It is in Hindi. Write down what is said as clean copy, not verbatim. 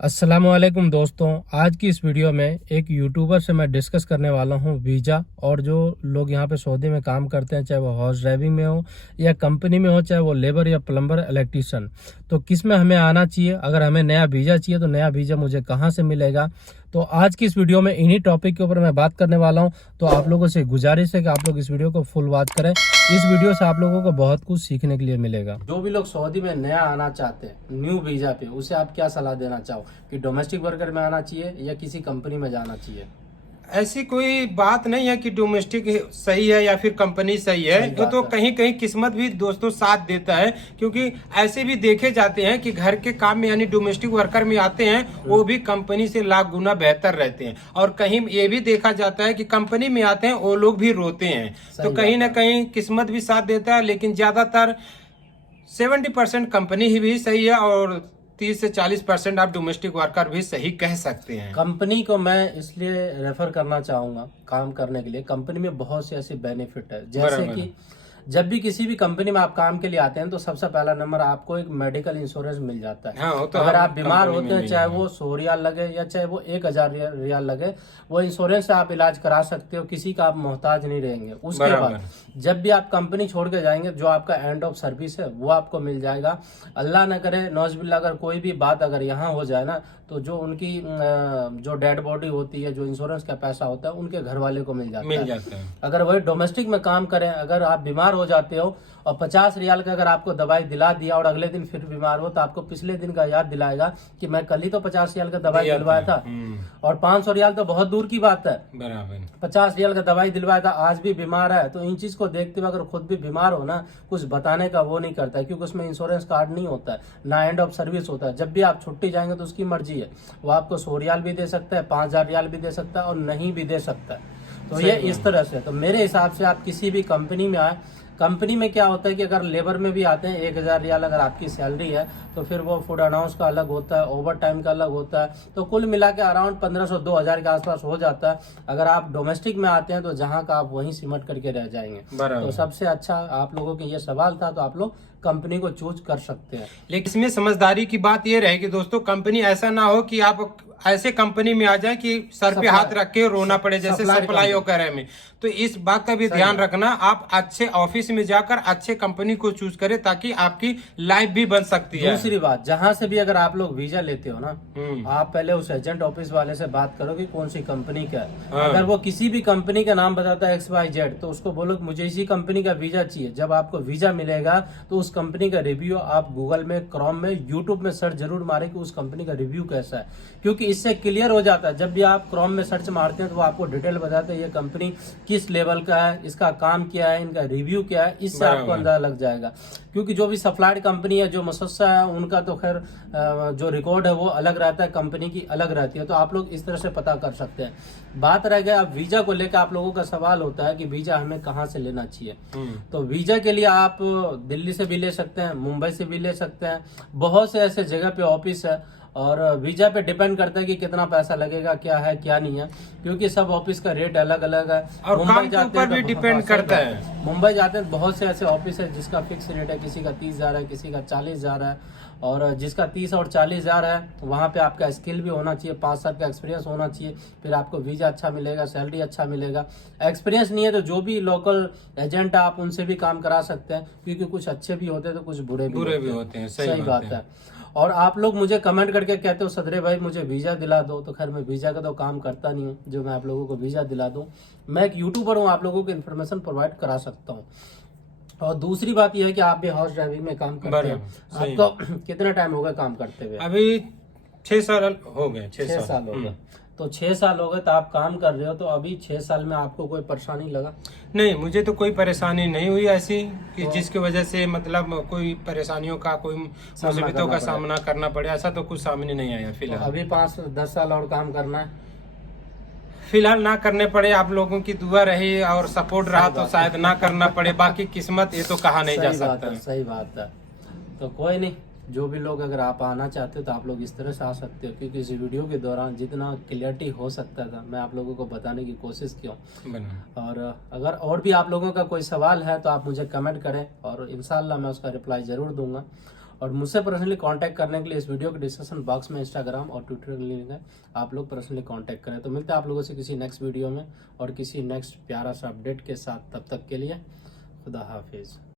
अस्सलामुअलैकुम दोस्तों, आज की इस वीडियो में एक यूट्यूबर से मैं डिस्कस करने वाला हूं वीज़ा। और जो लोग यहां पे सऊदी में काम करते हैं, चाहे वो हाउस ड्राइविंग में हो या कंपनी में हो, चाहे वो लेबर या प्लम्बर इलेक्ट्रिशियन, तो किस में हमें आना चाहिए। अगर हमें नया वीज़ा चाहिए तो नया वीज़ा मुझे कहां से मिलेगा। तो आज की इस वीडियो में इन्हीं टॉपिक के ऊपर मैं बात करने वाला हूं। तो आप लोगों से गुजारिश है कि आप लोग इस वीडियो को फुल वॉच करें। इस वीडियो से आप लोगों को बहुत कुछ सीखने के लिए मिलेगा। जो भी लोग सऊदी में नया आना चाहते हैं न्यू वीजा पे, उसे आप क्या सलाह देना चाहो कि डोमेस्टिक वर्कर में आना चाहिए या किसी कंपनी में जाना चाहिए? ऐसी कोई बात नहीं है कि डोमेस्टिक सही है या फिर कंपनी सही है। सही वो बात तो है। कहीं कहीं किस्मत भी दोस्तों साथ देता है, क्योंकि ऐसे भी देखे जाते हैं कि घर के काम में यानी डोमेस्टिक वर्कर में आते हैं वो भी कंपनी से लाख गुना बेहतर रहते हैं। और कहीं ये भी देखा जाता है कि कंपनी में आते हैं वो लोग भी रोते हैं। तो कहीं ना कहीं किस्मत भी साथ देता है, लेकिन ज्यादातर 70% कंपनी ही भी सही है और 30 से 40% आप डोमेस्टिक वर्कर भी सही कह सकते हैं। कंपनी को मैं इसलिए रेफर करना चाहूंगा काम करने के लिए, कंपनी में बहुत से ऐसे बेनिफिट है। जैसे बराबर। कि जब भी किसी भी कंपनी में आप काम के लिए आते हैं तो सबसे पहला नंबर आपको एक मेडिकल इंश्योरेंस मिल जाता है। हाँ, वो तो अगर हर आप बीमार कंपनी में होते हैं, चाहे मिलेगा। वो 100 रियाल लगे या चाहे वो 1000 रियाल लगे, वो इंश्योरेंस से आप इलाज करा सकते हो। किसी का आप मोहताज नहीं रहेंगे। उसके बाद बराबर। जब भी आप कंपनी छोड़ के जाएंगे, जो आपका एंड ऑफ सर्विस है वो आपको मिल जाएगा। अल्लाह न करे नौजबिल्ला अगर कोई भी बात अगर यहाँ हो जाए ना, तो जो उनकी जो डेड बॉडी होती है, जो इंश्योरेंस का पैसा होता है, उनके घर वाले को मिल जाता है। है। अगर वही डोमेस्टिक में काम करें, अगर आप बीमार हो जाते हो और 50 रियाल का अगर आपको दवाई दिला दिया और अगले दिन फिर बीमार हो, तो आपको पिछले दिन का याद दिलाएगा कि मैं कल ही तो 50 रियाल का दवाई दिलवाया था। और 500 रियाल तो बहुत दूर की बात है, बराबर। 50 रियाल का दवाई दिलवाया था, आज भी बीमार है। तो इन चीज को देखते हुए अगर खुद भी बीमार हो ना, कुछ बताने का वो नहीं करता है, क्योंकि उसमें इंश्योरेंस कार्ड नहीं होता है, ना एंड ऑफ सर्विस होता है। जब भी आप छुट्टी जाएंगे तो उसकी मर्जी है, वो आपको 100 रियाल भी दे सकता है, 5000 रियाल भी दे सकता है और नहीं भी दे सकता है। तो ये इस तरह से, तो मेरे हिसाब से आप किसी भी कंपनी में आए, कंपनी में क्या होता है कि अगर लेबर में भी आते हैं 1000 रियाल अगर आपकी सैलरी है, तो फिर वो फूड अनाउंस का अलग होता है, ओवर टाइम का अलग होता है। तो कुल मिला के अराउंड 1500-2000 के आसपास हो जाता है। अगर आप डोमेस्टिक में आते हैं तो जहाँ का आप वहीं सिमट करके रह जाएंगे। तो सबसे अच्छा, आप लोगों के ये सवाल था, तो आप लोग कंपनी को चूज कर सकते हैं। लेकिन इसमें समझदारी की बात ये रहेगी दोस्तों, कंपनी ऐसा ना हो कि आप ऐसे कंपनी में आ जाए कि सर पे हाथ रख के रोना पड़े, जैसे सप्लाई वगैरह में। तो इस बात का भी ध्यान रखना, आप अच्छे ऑफिस में जाकर अच्छे कंपनी को चूज करें, ताकि आपकी लाइफ भी बन सकती है। दूसरी बात, जहां से भी अगर आप लोग वीजा लेते हो ना, आप पहले उस एजेंट ऑफिस वाले से बात करो कि कौन सी कंपनी का है। अगर वो किसी भी कंपनी का नाम बताता है XYZ, तो उसको बोलो कि मुझे इसी कंपनी का वीजा चाहिए। जब आपको वीजा मिलेगा तो उस कंपनी का रिव्यू आप गूगल में, क्रोम में, यूट्यूब में सर्च जरूर मारे कि उस कंपनी का रिव्यू कैसा है, क्योंकि इससे क्लियर हो जाता है। जब भी आप क्रोम में सर्च मारते हैं तो वो आपको डिटेल बताते हैं ये कंपनी किस लेवल का है, इसका काम क्या है, इनका रिव्यू क्या है, इससे आपको अंदाजा लग जाएगा। क्योंकि जो भी सप्लाइड कंपनी है, जो मुसस्सा है, उनका तो खैर जो रिकॉर्ड है वो अलग रहता है, कंपनी की अलग रहती है। तो आप लोग इस तरह से पता कर सकते हैं। बात रह गया अब वीजा को लेकर, आप लोगों का सवाल होता है कि वीजा हमें कहाँ से लेना चाहिए। तो वीजा के लिए आप दिल्ली से भी ले सकते हैं, मुंबई से भी ले सकते हैं, बहुत से ऐसे जगह पे ऑफिस है। और वीजा पे डिपेंड करता है कि कितना पैसा लगेगा, क्या है क्या नहीं है, क्योंकि सब ऑफिस का रेट अलग अलग है। और काम के ऊपर भी डिपेंड करता है। मुंबई जाते हैं बहुत से ऐसे ऑफिस है जिसका फिक्स रेट है, किसी का 30,000 है, किसी का 40,000 है। और जिसका 30 और 40,000 है, वहाँ पे आपका स्किल भी होना चाहिए, 5 साल का एक्सपीरियंस होना चाहिए, फिर आपको वीजा अच्छा मिलेगा, सैलरी अच्छा मिलेगा। एक्सपीरियंस नहीं है तो जो भी लोकल एजेंट है आप उनसे भी काम करा सकते हैं, क्योंकि कुछ अच्छे भी होते हैं तो कुछ बुरे भी होते हैं। सही बात है। और आप लोग मुझे कमेंट करके कहते हो सदरे भाई मुझे वीजा दिला दो, तो खैर मैं वीजा का तो काम करता नहीं हूँ जो मैं आप लोगों को वीजा दिला दूं। मैं एक यूट्यूबर हूँ, आप लोगों को इन्फॉर्मेशन प्रोवाइड करा सकता हूँ। और दूसरी बात यह है कि आप भी हाउस ड्राइविंग में काम करते हैं। आपको कितना टाइम हो गया काम करते हुए? अभी 6 साल हो गए। 6 साल हो गए। तो 6 साल हो गए तो आप काम कर रहे हो, तो अभी 6 साल में आपको कोई परेशानी लगा? नहीं, मुझे तो कोई परेशानी नहीं हुई ऐसी कि जिसकी वजह से मतलब कोई परेशानियों का, कोई मुसीबतों का सामना करना पड़े, ऐसा तो कुछ सामने नहीं आया फिलहाल। अभी 5-10 साल और काम करना है? फिलहाल ना करने पड़े, आप लोगों की दुआ रही और सपोर्ट रहा तो शायद ना करना पड़े, बाकी किस्मत ये तो कहा नहीं जा सकता। सही बात है। तो कोई नहीं, जो भी लोग अगर आप आना चाहते हो तो आप लोग इस तरह से आ सकते हो, क्योंकि इस वीडियो के दौरान जितना क्लियरिटी हो सकता था मैं आप लोगों को बताने की कोशिश की हूँ। और अगर और भी आप लोगों का कोई सवाल है तो आप मुझे कमेंट करें और इंशाल्लाह मैं उसका रिप्लाई ज़रूर दूंगा। और मुझसे पर्सनली कांटेक्ट करने के लिए इस वीडियो के डिस्क्रिप्शन बॉक्स में इंस्टाग्राम और ट्विटर का लिंक है, आप लोग पर्सनली कांटेक्ट करें। तो मिलते हैं आप लोगों से किसी नेक्स्ट वीडियो में और किसी नेक्स्ट प्यारा सा अपडेट के साथ। तब तक के लिए खुदा हाफिज।